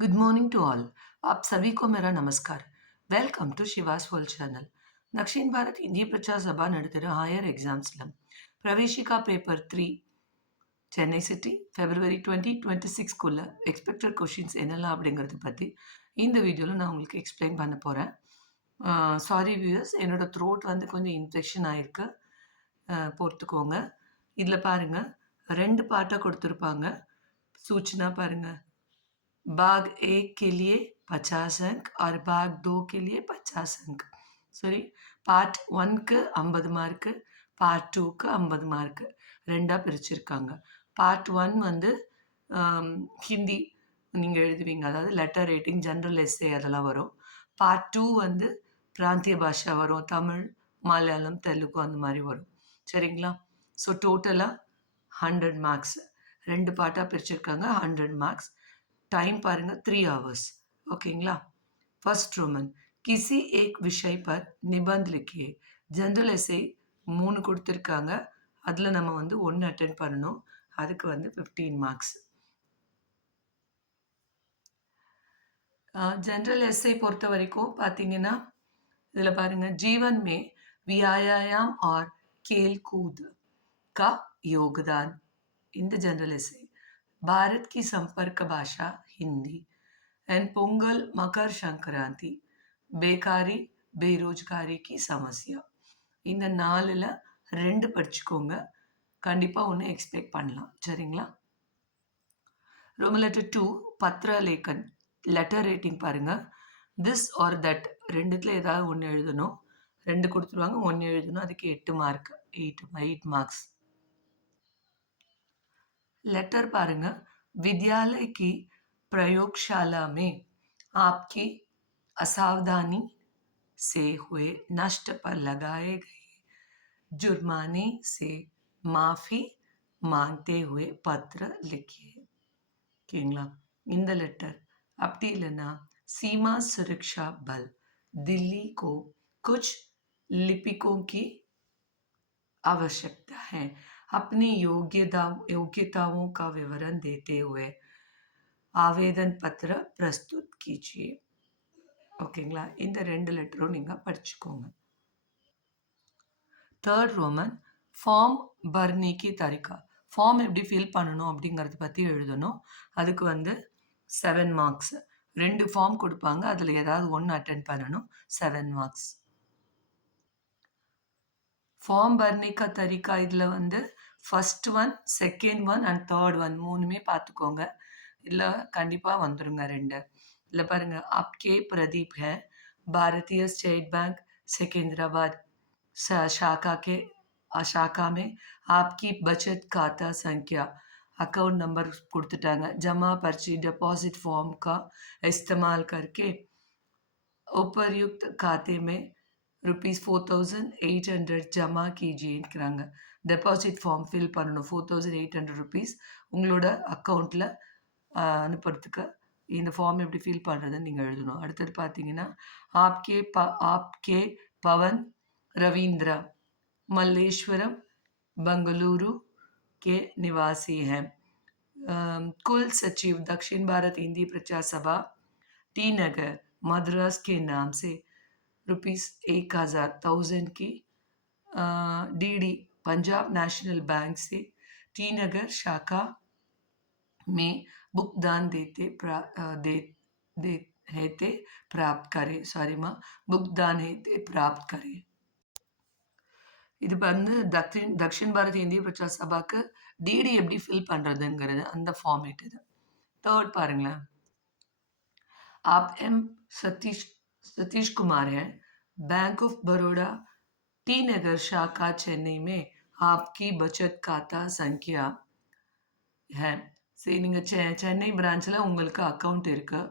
Good morning to all. आप सभी को मेरा नमस्कार। Welcome to Shiva's world channel. Dakshin Bharat India Prachar Sabha நடத்துகிற ஹையர் எக்ஸாம்ஸில் Praveshika paper 3 Chennai city February 2026க்குள்ள எக்ஸ்பெக்டட் கொஷின்ஸ் என்னெல்லாம் அப்படிங்கிறத பற்றி இந்த வீடியோவில் நான் உங்களுக்கு எக்ஸ்பிளைன் பண்ண போகிறேன். சாரி வியூயர்ஸ், என்னோட த்ரோட் வந்து கொஞ்சம் இன்ஃபெக்ஷன் ஆகிருக்கு, பொறுத்துக்கோங்க. இதில் பாருங்கள், 2 பாட்டாக கொடுத்துருப்பாங்க. सूचना பாருங்கள், भाग 1 के लिए 50 अंक और भाग 2 के लिए 50 अंक. சரி, பார்ட் 1க்கு 50 மார்க்கு, பார்ட் 2க்கு 50 மார்க்கு ரெண்டாக பிரிச்சிருக்காங்க. பார்ட் 1 வந்து ஹிந்தி நீங்கள் எழுதுவீங்க, அதாவது லெட்டர் ரைட்டிங், ஜென்ரல் எஸ்ஸே அதெல்லாம் வரும். பார்ட் 2 வந்து பிராந்திய பாஷா வரும், தமிழ், மலையாளம், தெலுங்கு அந்த மாதிரி வரும். சரிங்களா? ஸோ டோட்டலாக 100 மார்க்ஸ். 2 பாட்டாக பிரிச்சிருக்காங்க, 100 மார்க்ஸ். टाइम पारेंगे 3 आवर्स. ओकेங்களா? फर्स्ट रोमन, किसी एक विषय पर निबंध लिखिए. जनरल एसे 3 கொடுத்திருக்காங்க, அதில் நம்ம வந்து 1 அட்டென்ட் பண்ணணும். அதுக்கு வந்து 15 மார்க்ஸ். जनरल एसे பொறுத்த வரைக்கும் பார்த்தீங்கன்னா, இதில் பாருங்கள், जीवन में व्यायाम और खेल कूद का योगदान. இந்த जनरल एसे, भारत की संपर्क भाषा हिंदी एंड पोंगल, मकर संक्रांति, बेकारी बेरोजगारी की समस्या. இந்த 4ல் 2 படிச்சுக்கோங்க, கண்டிப்பாக ஒன்று எக்ஸ்பெக்ட் பண்ணலாம். சரிங்களா? ரோமன் லெட்டர் 2 பத்ர லேக்கன், லெட்டர் ரேட்டிங் பாருங்கள். திஸ் ஆர் தட் ரெண்டுத்தில் ஏதாவது ஒன்று எழுதணும். 2 கொடுத்துருவாங்க, 1 எழுதணும். அதுக்கு 8 மார்க், 8 மார்க்ஸ். लेटर पारेंगे, विद्यालय की प्रयोगशाला में आपकी असावधानी से हुए नष्ट पर लगाए गए जुर्माने से माफ़ी मांगते हुए पत्र लिखिए. ஓகேங்களா? இந்த லெட்டர் அப்படி இல்லைன்னா, सीमा सुरक्षा बल दिल्ली को कुछ लिपिकों की आवश्यकता है. अपनी योग्यताओं का विवरण देते हुए आवेदन पत्र प्रस्तुत कीजिए. ஓகேங்களா? இந்த 2 லெட்டரும் நீங்கள் படிச்சுக்கோங்க. தேர்ட் ரோமன், ஃபார்ம் பர்னி கி தரிகா. ஃபார்ம் எப்படி ஃபில் பண்ணணும் அப்படிங்கிறத பற்றி எழுதணும். அதுக்கு வந்து 7 மார்க்ஸ். 2 ஃபார்ம் கொடுப்பாங்க, அதில் ஏதாவது ஒன்று அட்டென்ட் பண்ணணும். 7 மார்க்ஸ். ஃபார்ம் பர்னி கா தரிகா இதில் வந்து first one, second one and third one 3மே பார்த்துக்கோங்க. இதில் கண்டிப்பாக வந்துடுங்க 2. இதில் பாருங்கள், आपके प्रदीप है, भारतीय स्टेट बैंक सिकंदराबाद शाखा में आपकी बचत खाता संख्या, अकाउंट नंबर கொடுத்துட்டாங்க. जमा पर्ची डिपॉजिट फॉर्म का इस्तेमाल करके उपर्युक्त खाते में ₹4800 ஜமா கீஜியேங்கிறாங்க. டெபாசிட் ஃபார்ம் ஃபில் பண்ணணும். ₹4800 உங்களோட அக்கௌண்ட்டில் அனுப்புறதுக்கு இந்த ஃபார்ம் எப்படி ஃபில் பண்ணுறதுன்னு நீங்கள் எழுதணும். அடுத்தது பார்த்தீங்கன்னா, ஆப்கே பவன் रवींद्र मल्लेश्वरम बंगलुरु के निवासी हैं. कुल सचिव दक्षिण भारत हिंदी प्रचार सभा टी नगर मद्रास के नाम से ₹1000 की डीडी पंजाब नेशनल बैंक से टी नगर शाखा में भुगतान हेते प्राप्त करें. सॉरी माँ, भुगतान हेते प्राप्त करें. இது வந்து தக்ஷின் பாரத் இந்திய பிரச்சார சபாக்கு டிடி எப்படி ஃபில் பண்ணுறதுங்கிறது அந்த ஃபார்மேட் இது. தேர்ட் பாருங்களேன், आप एम सतीश कुमार हैं, बैंक ऑफ बड़ौदा टी नगर शाखा चेन्नई में आपकी बचत खाता संख्या है. சரி, நீங்கள் சென்னை பிரான்ச்சில் உங்களுக்கு அக்கௌண்ட் இருக்குது.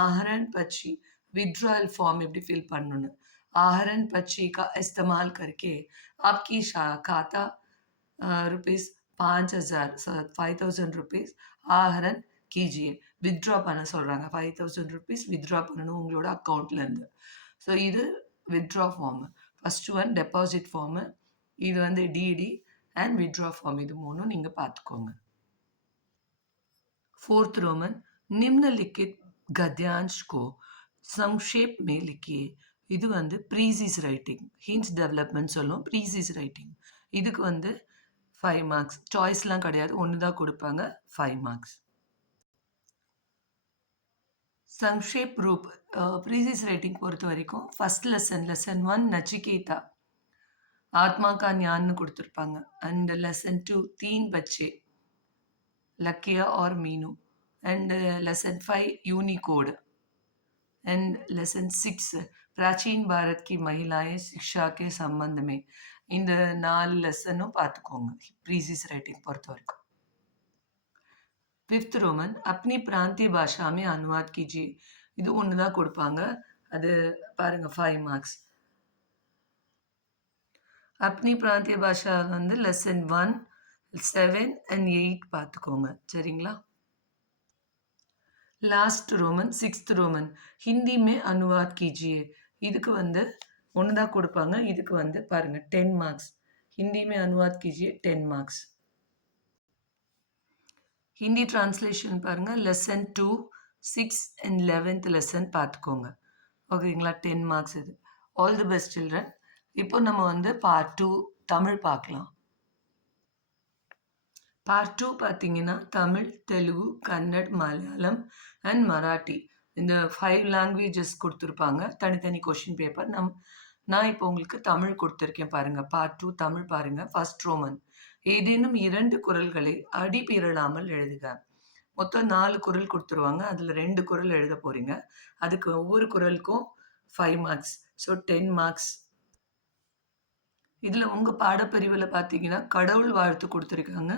आहरण पर्ची विड्रॉल फॉर्म எப்படி ஃபில் பண்ணணும்னு, आहरण पर्ची का इस्तेमाल करके आपकी खाता ₹5000 आहरण कीजिए. வித்ட்ரா பண்ண சொல்கிறாங்க. ₹5000 வித்ட்ரா பண்ணணும் உங்களோட அக்கௌண்ட்லேருந்து. ஸோ இது withdraw form. First one deposit form, இது வந்து டிடி அண்ட் வித்ட்ரா ஃபார்ம். இது 3ம் நீங்கள் பார்த்துக்கோங்க. ஃபோர்த் ரோமன், निम्नलिखित गद्यांश को संक्षेप में लिखिए. இது வந்து ப்ரீசிஸ் ரைட்டிங், ஹிண்ட்ஸ் டெவலப்மெண்ட் சொல்லும். ப்ரீசிஸ் ரைட்டிங் இதுக்கு வந்து 5 மார்க்ஸ். சாய்ஸ்லாம் கிடையாது, ஒன்று தான் கொடுப்பாங்க. 5 மார்க்ஸ். संक्षेप रूप प्रीवियस राइटिंग பொறுத்த வரைக்கும் ஃபர்ஸ்ட் லெசன் 1 நச்சிகேதா आत्मा का ज्ञान கொடுத்திருப்பாங்க. அண்ட் லெசன் 2 तीन बच्चे लकिया और Meenu. and lesson 5 Unicode. and lesson 6 प्राचीन भारत की महिलाएं शिक्षा के संबंध में. இந்த 4 லெசனும் பார்த்துக்கோங்க ப்ரீவியஸ் ரைட்டிங் பொறுத்த வரைக்கும். 5th रोमन अपनी प्रांतीय भाषा में अनुवाद कीजिए. இது ஒன்று தான் கொடுப்பாங்க, அது பாருங்க 5 மார்க்ஸ். अपनी प्रांतीय भाषा வந்து லெசன் 1 7 and 8 பார்த்துக்கோங்க, சரிங்களா. Last Roman 6th Roman Hindi में अनुवाद कीजिए. இதுக்கு வந்து ஒன்று தான் கொடுப்பாங்க, இதுக்கு வந்து பாருங்க 10 மார்க்ஸ். हिंदी में अनुवाद कीजिए 10 மார்க்ஸ். ஹிந்தி டிரான்ஸ்லேஷன் பாருங்கள், லெசன் 2 6 and 11th லெசன் பார்த்துக்கோங்க, ஓகேங்களா. 10 மார்க்ஸ் இது. All the best children. இப்போ நம்ம வந்து பார்ட் 2 தமிழ் பார்க்கலாம். பார்ட் 2 பார்த்தீங்கன்னா தமிழ், தெலுங்கு, கன்னட், மலையாளம் அண்ட் மராட்டி, இந்த 5 லாங்குவேஜஸ் கொடுத்துருப்பாங்க. தனித்தனி கொஷின் பேப்பர். நான் இப்போ உங்களுக்கு தமிழ் கொடுத்துருக்கேன் பாருங்கள். பார்ட் 2 தமிழ் பாருங்கள். ஃபர்ஸ்ட் ரோமன் ஏதேனும் 2 குறள்களை அடிபிறழாமல் எழுதுக. மொத்தம் 4 குறள் கொடுத்துருவாங்க, அதில் 2 குறள் எழுத போகிறீங்க. அதுக்கு ஒவ்வொரு குறளுக்கும் 5 மார்க்ஸ், ஸோ 10 மார்க்ஸ். இதில் உங்கள் பாடப்பிரிவில் பார்த்தீங்கன்னா கடவுள் வாழ்த்து கொடுத்துருக்காங்க,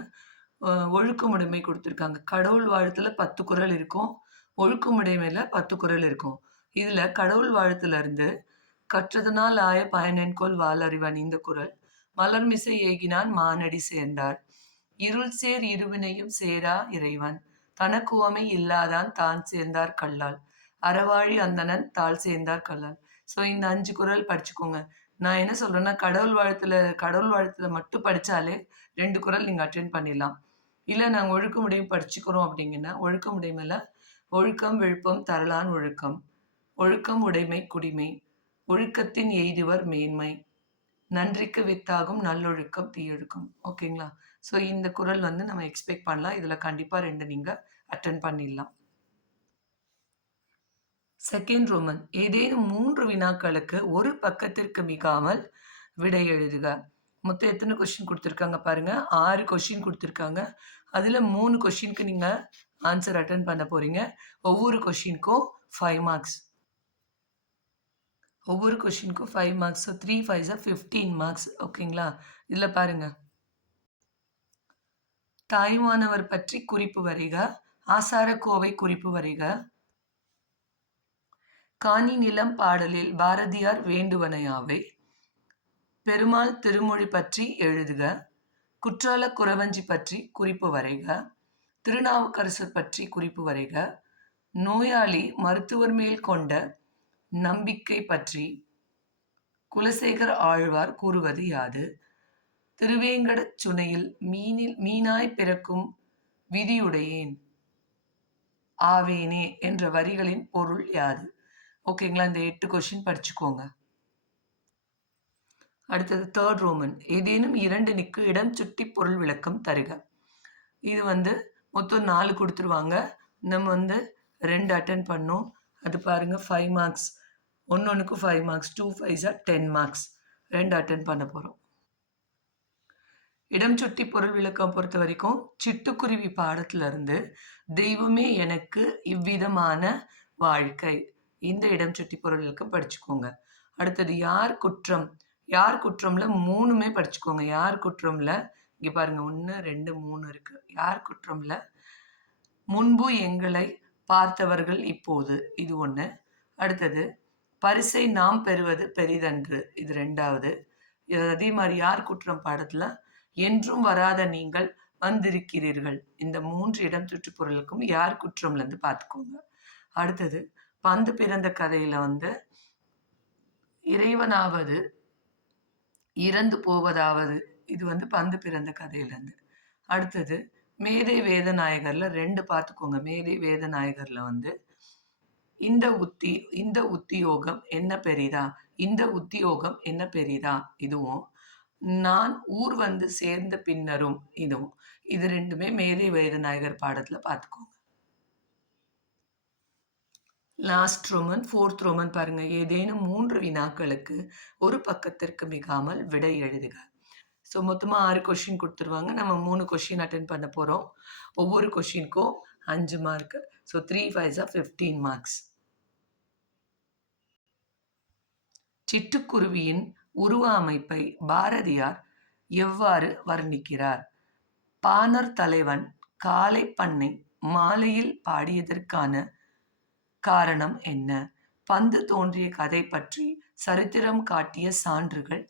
ஒழுக்கமுடைமை கொடுத்துருக்காங்க. கடவுள் வாழ்த்தில் 10 குறள் இருக்கும், ஒழுக்கமுடைமையில் 10 குறள் இருக்கும். இதில் கடவுள் வாழ்த்துலேருந்து கற்றதனால் ஆய பயனென்கொள் வாளறிவன் இந்த குறள். மலர்மிசை ஏகினான் மானடி சேர்ந்தார். இருள் சேர் இருவினையும் சேரா இறைவன். தனக்குவமை இல்லாதான் தான் சேர்ந்தார் கல்லால். அறவாழி அந்தணன் தாள் சேர்ந்தார் கல்லால். ஸோ இந்த 5 குறள் படிச்சுக்கோங்க. நான் என்ன சொல்கிறேன்னா, கடவுள் வாழ்த்தில் மட்டும் படித்தாலே 2 குறள் நீங்கள் அட்டென்ட் பண்ணிடலாம். இல்லை நாங்கள் ஒழுக்கமுடையும் படிச்சுக்கிறோம் அப்படிங்கன்னா, ஒழுக்கமுடைமையில் ஒழுக்கம் விழுப்பம் தரலான் ஒழுக்கம், ஒழுக்கம் உடைமை குடிமை, ஒழுக்கத்தின் எய்துவர் மேன்மை, நன்றிக்கு வித்தாகும் நல்லொழுக்கம் தீயொழுக்கம், ஓகேங்களா. ஸோ இந்த குறள் வந்து நம்ம எக்ஸ்பெக்ட் பண்ணலாம். இதில் கண்டிப்பாக 2 நீங்கள் அட்டென்ட் பண்ணிடலாம். செகண்ட் ரோமன் ஏதேனும் 3 வினாக்களுக்கு ஒரு பக்கத்திற்கு மிகாமல் விடை எழுதுக. மொத்தம் எத்தனை கொஸ்டின் கொடுத்துருக்காங்க பாருங்க, 6 கொஸ்டின் கொடுத்துருக்காங்க. அதில் 3 கொஸ்டினுக்கு நீங்கள் ஆன்சர் அட்டென்ட் பண்ண போகிறீங்க. ஒவ்வொரு கொஸ்டினுக்கும் 5 மார்க்ஸ். ஒவ்வொரு கொஸ்டினுக்கும் 5 மார்க்ஸ். ஸோ 3 5s 15 மார்க்ஸ், ஓகேங்களா. இதில் பாருங்கள், தாய்மானவர் பற்றி குறிப்பு வரைக, ஆசாரக்கோவை குறிப்பு வரைக, காணி நிலம் பாடலில் பாரதியார் வேண்டுவனையாவை, பெருமாள் திருமொழி பற்றி எழுதுக, குற்றால குறவஞ்சி பற்றி குறிப்பு வரைக, திருநாவுக்கரசர் பற்றி குறிப்பு வரைக, நோயாளி மருத்துவர் மேல் கொண்ட நம்பிக்கை பற்றி குலசேகர ஆழ்வார் கூறுவது யாது, திருவேங்கட சுனையில் மீனாய் பிறக்கும் விதியுடையேன் ஆவேனே என்ற வரிகளின் பொருள் யாது. ஓகேங்களா, இந்த 8 கொஸ்டின் படிச்சுக்கோங்க. அடுத்தது தேர்ட் ரோமன் ஏதேனும் 2னுக்கு இடம் சுட்டி பொருள் விளக்கம் தருக. இது வந்து மொத்தம் 4 கொடுத்துருவாங்க, நம்ம வந்து 2 அட்டென்ட் பண்ணோம். அது பாருங்கள் 5 மார்க்ஸ். ஒன்றுக்கு 5 மார்க்ஸ். 2 5s 10 marks. 2 அட்டென்ட் பண்ண போகிறோம். இடம் சுட்டி பொருள் விளக்கம் பொறுத்த வரைக்கும் சிட்டுக்குருவி பாடத்திலிருந்து தெய்வமே எனக்கு இவ்விதமான வாழ்க்கை, இந்த இடம் சுட்டி பொருள் விளக்கம் படிச்சுக்கோங்க. அடுத்தது யார் குற்றம். யார் குற்றம்ல 3மே படிச்சுக்கோங்க. யார் குற்றம்ல இங்கே பாருங்க 1 2 3 இருக்கு. யார் குற்றம்ல முன்பு எங்களை பார்த்தவர்கள் இப்போது, இது 1. அடுத்தது பரிசை நாம் பெறுவது பெரிதன்று, இது 2வது. அதே மாதிரி யார் குற்றம் பாடத்தில் என்றும் வராத நீங்கள் வந்திருக்கிறீர்கள், இந்த 3 இடம் சுற்று பொருளுக்கும் யார் குற்றம்லேருந்து பார்த்துக்கோங்க. அடுத்தது பந்து பிறந்த கதையில் வந்து இறைவனாவது இறந்து போவதாவது, இது வந்து பந்து பிறந்த கதையிலேருந்து. அடுத்தது மேதை வேதநாயகர்ல 2 பார்த்துக்கோங்க. மேதை வேதநாயகர்ல வந்து இந்த உத்தி இந்த உத்தியோகம் என்ன பெரிதா? இந்த உத்தியோகம் என்ன பெரிதா? இதுவும், நான் ஊர் வந்து சேர்ந்த பின்னரும் இதுவும். இது 2மே மேதை வேதநாயகர் பாடத்துல பார்த்துக்கோங்க. லாஸ்ட் ரோமன், 4த் ரோமன் பாருங்க. ஏதேனும் 3 வினாக்களுக்கு ஒரு பக்கத்திற்கு மிகாமல் விடை எழுதுக. ஸோ மொத்தமா 6 கொஸ்டின் குடுத்துருவாங்க. நம்ம 3 கொஸ்டின் அட்டெண்ட் பண்ண போறோம். ஒவ்வொரு கொஸ்டினுக்கும் 5 மார்க். So 3 5 15 marks. சிட்டுக்குருவியின் உருவ அமைப்பை பாரதியார் எவ்வாறு வர்ணிக்கிறார்? பாணர் தலைவன் காலை பண்ணை மாலையில் பாடியதற்கான காரணம் என்ன? பந்து தோன்றிய கதை பற்றி சரித்திரம் காட்டிய சான்றுகள்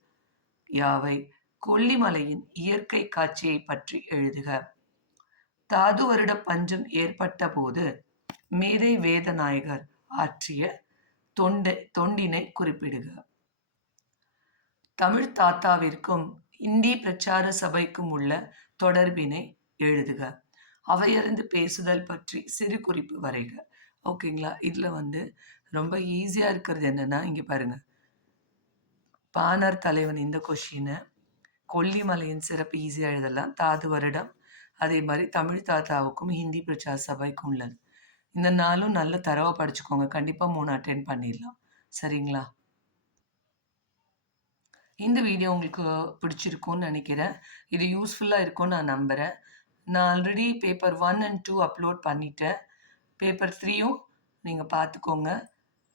யாவை? கொல்லிமலையின் இயற்கை காட்சியை பற்றி எழுதுக. தாது வருட பஞ்சம் ஏற்பட்ட போது மேதை வேதநாயகர் ஆற்றிய தொண்டினை குறிப்பிடுக. தமிழ் தாத்தாவிற்கும் இந்தி பிரச்சார சபைக்கும் உள்ள தொடர்பினை எழுதுக. அவையறிந்து பேசுதல் பற்றி சிறு குறிப்பு வரைக. ஓகேங்களா? இதில் வந்து ரொம்ப ஈஸியாக இருக்கிறது என்னன்னா, இங்கே பாருங்க. பாணர் தலைவன் இந்த கொஷினை, கொல்லிமலையின் சிறப்பு ஈஸியாக எழுதலாம். தாது வருடம், அதே மாதிரி தமிழ் தாத்தாவுக்கும் ஹிந்தி பிரச்சார சபைக்கும் உள்ளது. இந்த நாளும் நல்ல தரவாக படிச்சுக்கோங்க. கண்டிப்பாக 3 அட்டெண்ட் பண்ணிடலாம். சரிங்களா? இந்த வீடியோ உங்களுக்கு பிடிச்சிருக்கும்னு நினைக்கிறேன். இது யூஸ்ஃபுல்லாக இருக்கும்னு நான் நம்புகிறேன். நான் ஆல்ரெடி பேப்பர் 1 and 2 அப்லோட் பண்ணிட்டேன். பேப்பர் 3யும் நீங்கள் பார்த்துக்கோங்க.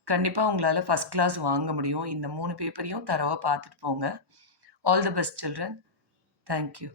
கண்டிப்பாக உங்களால் ஃபஸ்ட் கிளாஸ் வாங்க முடியும். இந்த 3 பேப்பரையும் தரவாக பார்த்துட்டு போங்க. All the best children. Thank you.